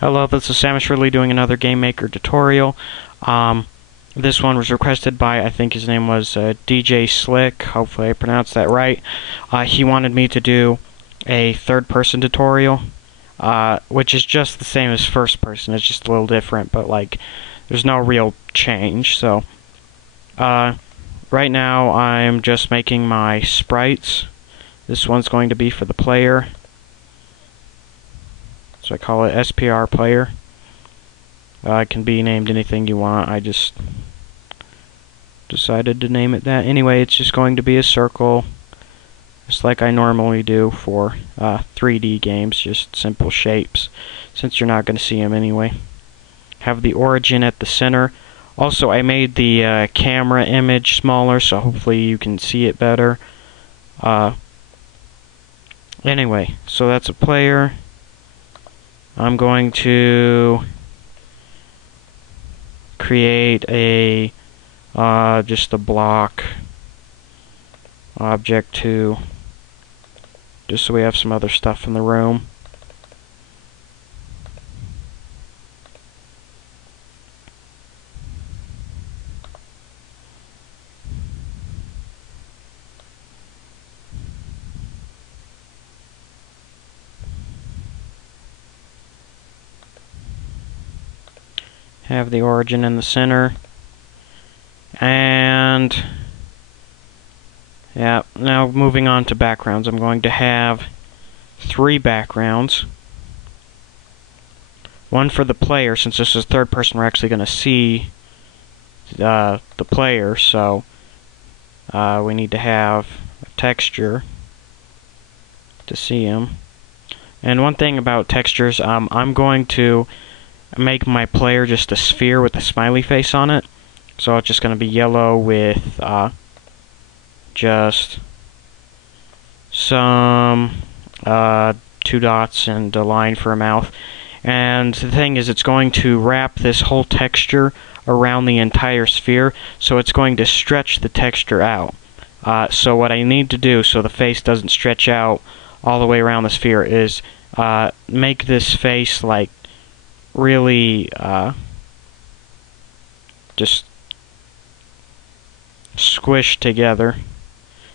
Hello, this is Samus Ridley doing another Game Maker tutorial. This one was requested by, I think his name was DJSliqq. Hopefully I pronounced that right. He wanted me to do a third-person tutorial, which is just the same as first-person. It's just a little different, but like, there's no real change. So, right now I'm just making my sprites. This one's going to be for the player. So I call it SPR player. It can be named anything you want. I just decided to name it that. Anyway, it's just going to be a circle, just like I normally do for 3D games, just simple shapes, since you're not going to see them anyway. Have the origin at the center. Also, I made the camera image smaller, so hopefully you can see it better. Anyway, so that's a player. I'm going to create a just a block object too, just so we have some other stuff in the room. Have the origin in the center, and yeah, now moving on to backgrounds. I'm going to have 3 backgrounds. One for the player, since this is third person, we're actually going to see the player, so we need to have a texture to see him. And one thing about textures, I'm going to make my player just a sphere with a smiley face on it. So it's just going to be yellow with just some 2 dots and a line for a mouth. And the thing is, it's going to wrap this whole texture around the entire sphere, so it's going to stretch the texture out. So what I need to do so the face doesn't stretch out all the way around the sphere is make this face like really just squished together,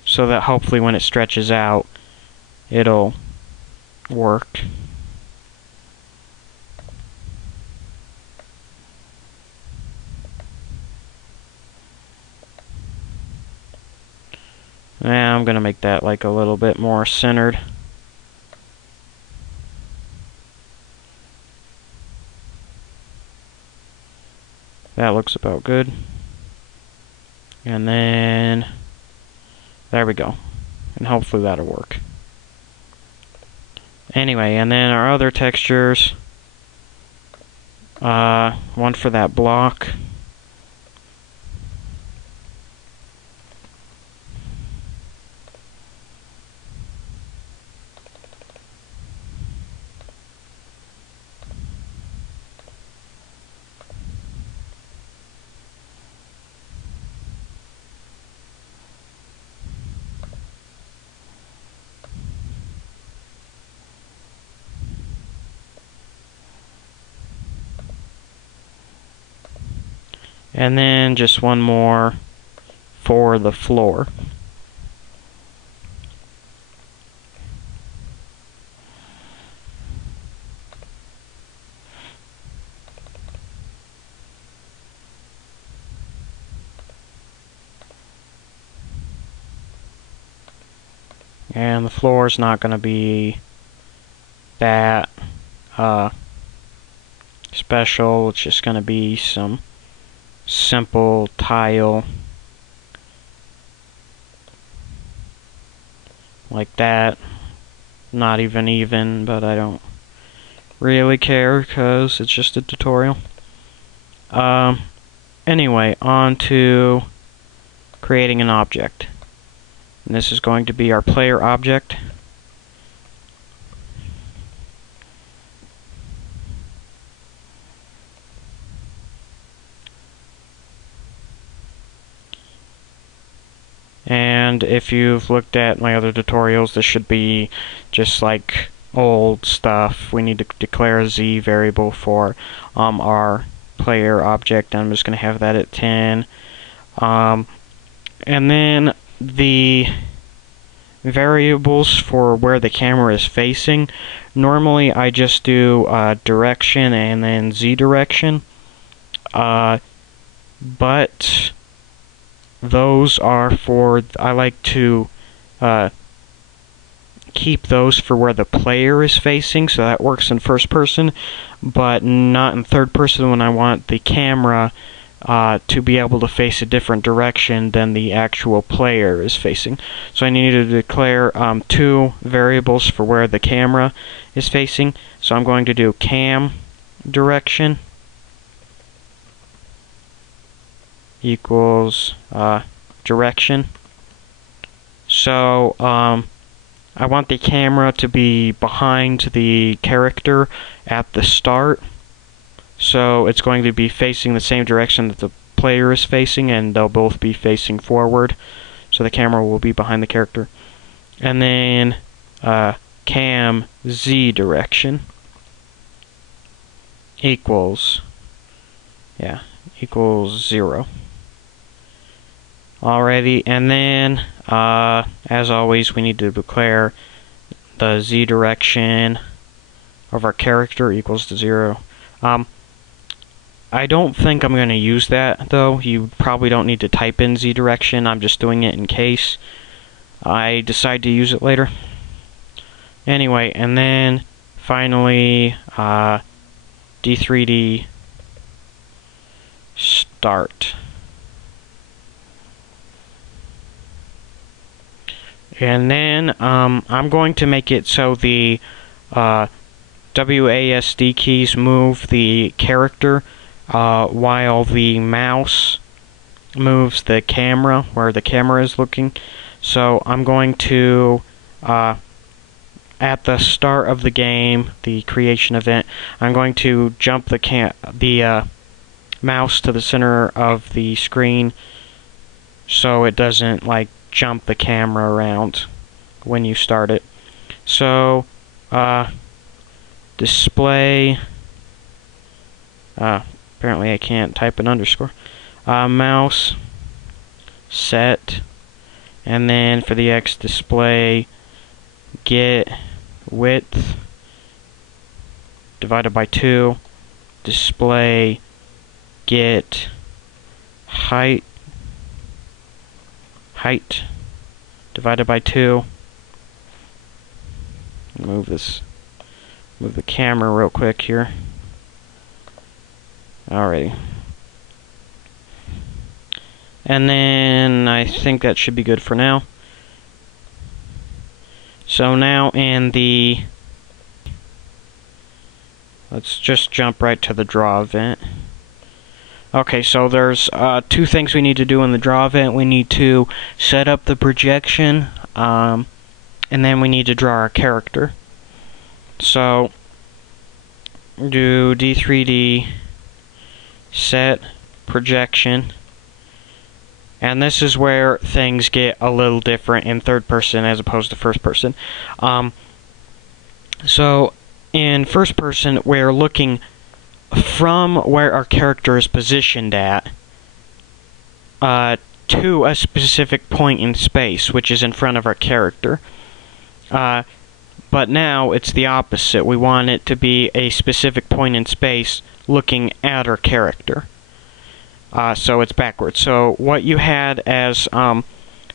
so that hopefully when it stretches out it'll work. Now I'm gonna make that like a little bit more centered. That looks about good. And then, there we go. And hopefully that'll work. Anyway, and then our other textures, one for that block. And then just one more for the floor. And the floor is not going to be that special. It's just going to be some simple tile like that. Not even, but I don't really care because it's just a tutorial. Anyway, on to creating an object. And this is going to be our player object. And if you've looked at my other tutorials, this should be just like old stuff. We need to declare a z variable for our player object. I'm just going to have that at 10. And then the variables for where the camera is facing. Normally I just do direction and then z direction. But those are for, I like to keep those for where the player is facing, so that works in first person, but not in third person when I want the camera to be able to face a different direction than the actual player is facing. So I need to declare two variables for where the camera is facing. So I'm going to do cam direction equals direction. So I want the camera to be behind the character at the start. So it's going to be facing the same direction that the player is facing, and they'll both be facing forward. So the camera will be behind the character. And then cam z direction equals 0. Alrighty, and then as always we need to declare the z direction of our character equals to 0. I don't think I'm going to use that, though. You probably don't need to type in z direction. I'm just doing it in case I decide to use it later. Anyway, and then finally D3D start. And then I'm going to make it so the WASD keys move the character while the mouse moves the camera where the camera is looking. So I'm going to at the start of the game, the creation event, I'm going to jump the mouse to the center of the screen so it doesn't like jump the camera around when you start it. So display apparently I can't type an underscore. Mouse set, and then for the X display get width divided by 2, display get height divided by 2. Move the camera real quick here. Alrighty. And then I think that should be good for now. So now in the, let's just jump right to the draw event. Okay, so there's two things we need to do in the draw event. We need to set up the projection, and then we need to draw our character. So do D3D set projection, and this is where things get a little different in third person as opposed to first person. So in first person we're looking from where our character is positioned at to a specific point in space, which is in front of our character. But now it's the opposite. We want it to be a specific point in space looking at our character. So it's backwards. So what you had as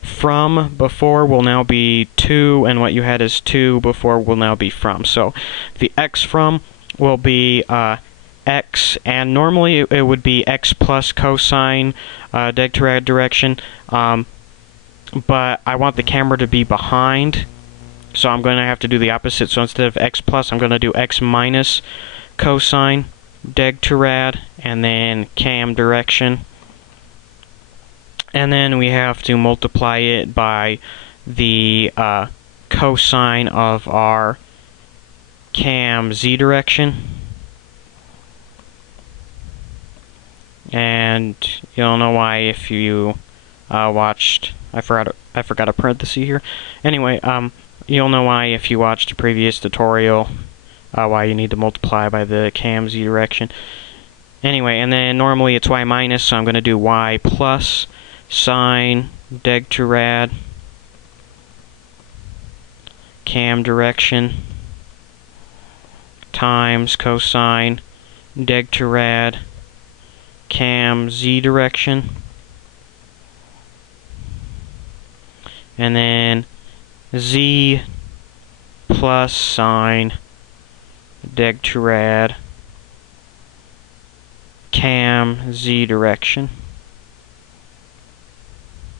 from before will now be to, and what you had as to before will now be from. So the X from will be X, and normally it would be X plus cosine deg to rad direction, but I want the camera to be behind, so I'm going to have to do the opposite. So instead of X plus, I'm going to do X minus cosine deg to rad, and then cam direction. And then we have to multiply it by the cosine of our cam z direction. And you'll know why if you watched. I forgot a parenthesis here. Anyway, you'll know why if you watched the previous tutorial, why you need to multiply by the cam z direction. Anyway, and then normally it's y minus, so I'm going to do y plus sine deg to rad cam direction times cosine deg to rad cam z direction, and then z plus sine deg to rad cam z direction.